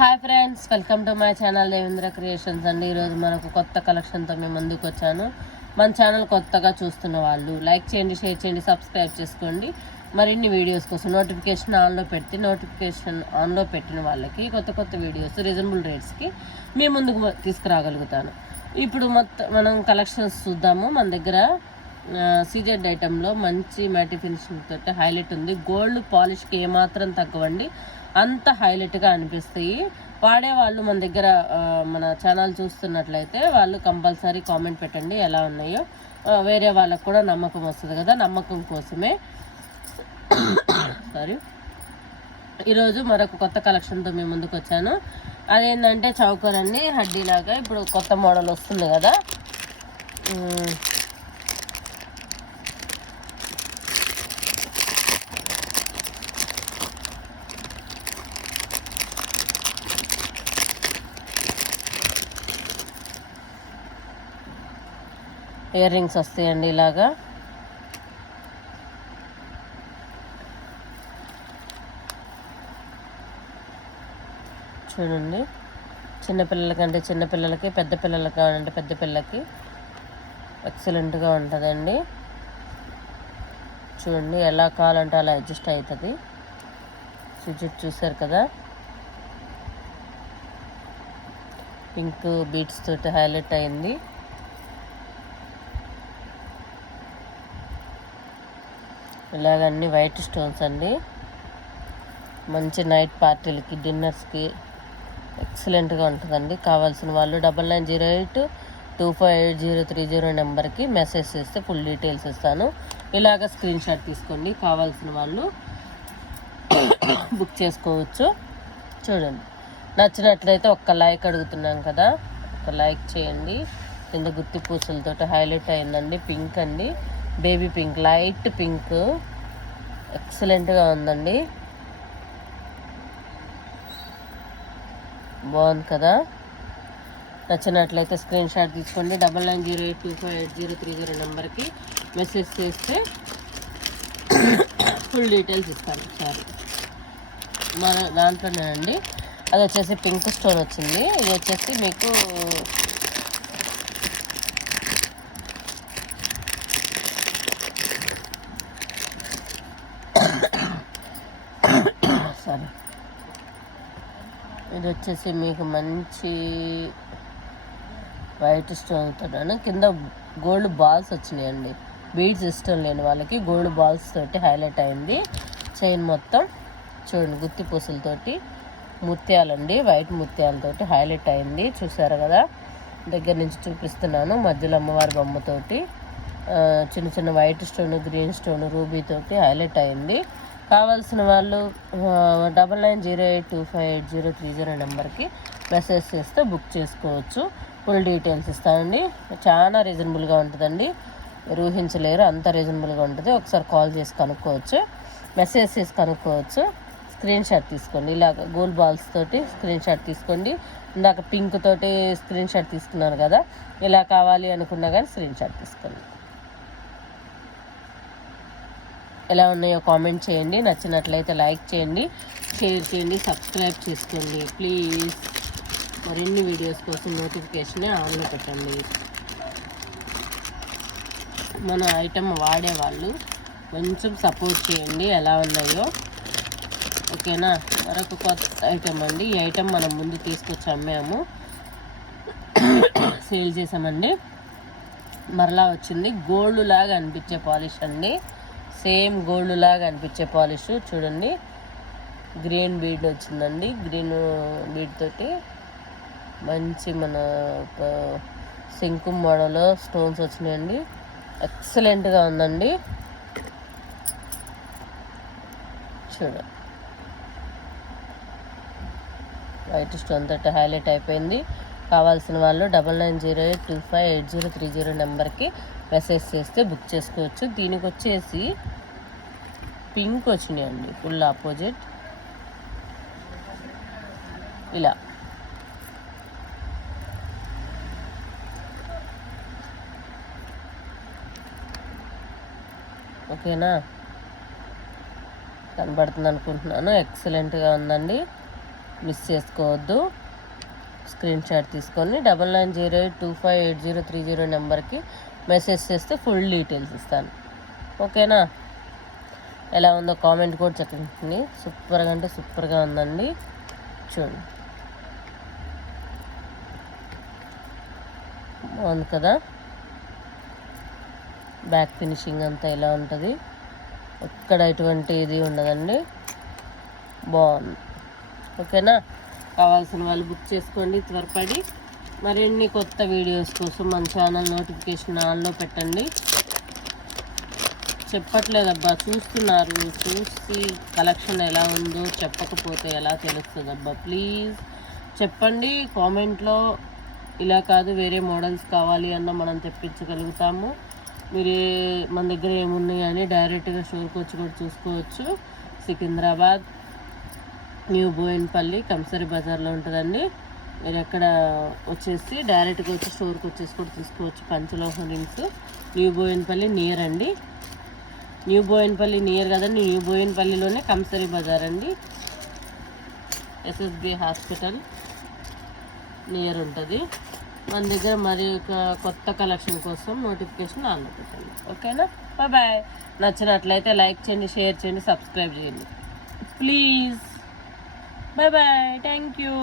Hi friends, welcome to my channel Devendra creations అండి. ఈరోజు మనకు కొత్త కలెక్షన్తో మేము ముందుకు వచ్చాను. మన ఛానల్ కొత్తగా చూస్తున్న వాళ్ళు లైక్ చేయండి, షేర్ చేయండి, సబ్స్క్రైబ్ చేసుకోండి. మరిన్ని వీడియోస్ కోసం నోటిఫికేషన్ ఆన్లో పెట్టిన వాళ్ళకి కొత్త వీడియోస్ రీజనబుల్ రేట్స్కి మీ ముందుకు తీసుకురాగలుగుతాను. ఇప్పుడు మనం కలెక్షన్స్ చూద్దాము. మన దగ్గర సీజెడ్ ఐటెంలో మంచి మ్యాటి ఫినిషింగ్ తోటి హైలైట్ ఉంది. గోల్డ్ పాలిష్కి ఏమాత్రం తగ్గవండి, అంత హైలైట్గా అనిపిస్తాయి. వాడేవాళ్ళు మన దగ్గర మన ఛానల్ చూస్తున్నట్లయితే వాళ్ళు కంపల్సరీ కామెంట్ పెట్టండి ఎలా ఉన్నాయో. వేరే వాళ్ళకు కూడా నమ్మకం వస్తుంది కదా, నమ్మకం కోసమే ఈరోజు మరొక కొత్త కలెక్షన్తో మేము ముందుకు వచ్చాను. అదేంటంటే చౌకర్ అండి, హడ్డీలాగా ఇప్పుడు కొత్త మోడల్ వస్తుంది కదా. ఇయర్ రింగ్స్ వస్తాయండి ఇలాగా. చూడండి, చిన్నపిల్లలకంటే చిన్నపిల్లలకి, పెద్ద పిల్లలకి కావాలంటే పెద్ద పిల్లలకి ఎక్సలెంట్గా ఉంటుందండి. చూడండి, ఎలా కావాలంటే అలా అడ్జస్ట్ అవుతుంది. స్విచ్ చూసారు కదా, పింక్ బీట్స్ తోటి హైలైట్ అయింది. ఇలాగ అన్ని వైట్ స్టోన్స్ అండి. మంచి నైట్ పార్టీలకి, డిన్నర్స్కి ఎక్సలెంట్గా ఉంటుందండి. కావాల్సిన వాళ్ళు 9908258030 నెంబర్కి మెసేజ్ చేస్తే ఫుల్ డీటెయిల్స్ ఇస్తాను. ఇలాగ స్క్రీన్ షాట్ తీసుకోండి. కావాల్సిన వాళ్ళు బుక్ చేసుకోవచ్చు. చూడండి, నచ్చినట్లయితే ఒక్క లైక్ అడుగుతున్నాం కదా, ఒక లైక్ చేయండి. కింద గుత్తి పూసలతో హైలైట్ అయిందండి. పింక్ అండి, బేబీ పింక్, లైట్ పింక్, ఎక్సలెంట్గా ఉందండి. బాగుంది కదా. నచ్చినట్లయితే స్క్రీన్ షాట్ తీసుకోండి. 9908258030 నెంబర్కి మెసేజ్ చేస్తే ఫుల్ డీటెయిల్స్ ఇస్తాను. సారీ, మన దాంట్లోనేనండి. అది వచ్చేసి పింక్ స్టోన్ వచ్చింది. ఇది వచ్చేసి మీకు ఇది వచ్చేసి మీకు మంచి వైట్ స్టోన్తో కింద గోల్డ్ బాల్స్ వచ్చినాయండి. బీడ్స్ ఇష్టం లేని వాళ్ళకి గోల్డ్ బాల్స్ తోటి హైలైట్ అయింది. చైన్ మొత్తం చూడండి, గుత్తి పూసలతోటి ముత్యాలండి, వైట్ ముత్యాలతోటి హైలైట్ అయింది. చూసారు కదా, దగ్గర నుంచి చూపిస్తున్నాను. మధ్యలో అమ్మవారి బొమ్మతోటి చిన్న చిన్న వైట్ స్టోన్, గ్రీన్ స్టోన్, రూబీతోటి హైలైట్ అయింది. కావాల్సిన వాళ్ళు 9908258030 నెంబర్కి మెసేజ్ చేస్తే బుక్ చేసుకోవచ్చు. ఫుల్ డీటెయిల్స్ ఇస్తానండి. చాలా రీజనబుల్గా ఉంటుందండి, ఊహించలేరు, అంత రీజనబుల్గా ఉంటుంది. ఒకసారి కాల్ చేసి కనుక్కోవచ్చు, మెసేజ్ చేసి కనుక్కోవచ్చు. స్క్రీన్ షాట్ తీసుకోండి. ఇలాగ గోల్డ్ బాల్స్ తోటి స్క్రీన్ షాట్ తీసుకోండి. ఇందాక పింక్ తోటి స్క్రీన్ షాట్ తీసుకున్నారు కదా, ఇలా కావాలి అనుకున్నా కానీ స్క్రీన్ షాట్ తీసుకోండి. ఎలా ఉన్నాయో కామెంట్ చేయండి. నచ్చినట్లయితే లైక్ చేయండి, షేర్ చేయండి, సబ్స్క్రైబ్ చేసుకోండి ప్లీజ్. మరిన్ని వీడియోస్ కోసం నోటిఫికేషన్ ఆన్లో పెట్టండి. మన ఐటమ్ వాడేవాళ్ళు కొంచెం సపోర్ట్ చేయండి. ఎలా ఉన్నాయో ఓకేనా. మరొక కొత్త ఐటమ్ అండి. ఈ ఐటమ్ మనం ముందు తీసుకొచ్చి అమ్మాము, సేల్ చేసామండి. మరలా వచ్చింది. గోల్డ్ లాగా అనిపించే పాలిష్ అండి, సేమ్ గోల్డ్ లాగా అనిపించే పాలిష్. చూడండి, గ్రీన్ బీడ్ వచ్చిందండి. గ్రీన్ బీడ్ తోటి మంచి మన శంకు మోడల్ స్టోన్స్ వచ్చినాయండి. ఎక్సలెంట్గా ఉందండి. చూడండి, వైట్ స్టోన్ తోటి హైలైట్ అయిపోయింది. కావాల్సిన వాళ్ళు 9908258030 నెంబర్కి మెసేజ్ చేస్తే బుక్ చేసుకోవచ్చు. దీనికి వచ్చేసి పింక్ వచ్చినాయండి, ఫుల్ ఆపోజిట్ ఇలా. ఓకేనా, కనబడుతుంది అనుకుంటున్నాను. ఎక్సలెంట్గా ఉందండి. మిస్ చేసుకోవద్దు. స్క్రీన్ షాట్ తీసుకొని 9908258030 నెంబర్కి మెసేజ్ చేస్తే ఫుల్ డీటెయిల్స్ ఇస్తాను. ఓకేనా? ఎలా ఉందో కామెంట్ కూడా చెప్పండి. సూపర్గా అంటే సూపర్గా ఉందండి. చూడండి, బాగుంది కదా. బ్యాక్ ఫినిషింగ్ అంతా ఎలా ఉంటుంది, ఎక్కడ ఎటువంటి ఇది ఉండదండి. బాగుంది. ఓకేనా? కావాల్సిన వాళ్ళు బుక్ చేసుకోండి త్వరపడి. మరిన్ని కొత్త వీడియోస్ కోసం మన ఛానల్ నోటిఫికేషన్ ఆన్లో పెట్టండి. చెప్పట్లేదబ్బా, చూస్తున్నారు, చూసి కలెక్షన్ ఎలా ఉందో చెప్పకపోతే ఎలా తెలుస్తుందబ్బా. ప్లీజ్ చెప్పండి కామెంట్లో. ఇలా కాదు వేరే మోడల్స్ కావాలి అన్న మనం తెప్పించగలుగుతాము. మీరు మన దగ్గర ఏమున్నాయి అని డైరెక్ట్గా స్టోర్కి వచ్చి కూడా చూసుకోవచ్చు. సికింద్రాబాద్ న్యూ బోయిన్పల్లి కంసరి బజార్లో ఉంటుందండి. మీరు ఎక్కడ వచ్చేసి డైరెక్ట్గా వచ్చి స్టోర్కి వచ్చేసి కూడా తీసుకోవచ్చు. పంచలోహ రింగ్స్ న్యూ బోయిన్పల్లి నియర్ అండి. న్యూ బోయిన్పల్లి నియర్ కదండి. న్యూ బోయిన్పల్లిలోనే కంసరి బజార్ అండి. ఎస్ఎస్బి హాస్పిటల్ నియర్ ఉంటుంది. మన దగ్గర మరి ఒక కొత్త కలెక్షన్ కోసం నోటిఫికేషన్ ఆన్లో పెట్టండి. ఓకేనా? బాయ్. నచ్చినట్లయితే లైక్ చేయండి, షేర్ చేయండి, సబ్స్క్రైబ్ చేయండి ప్లీజ్. బాయ్. Thank you.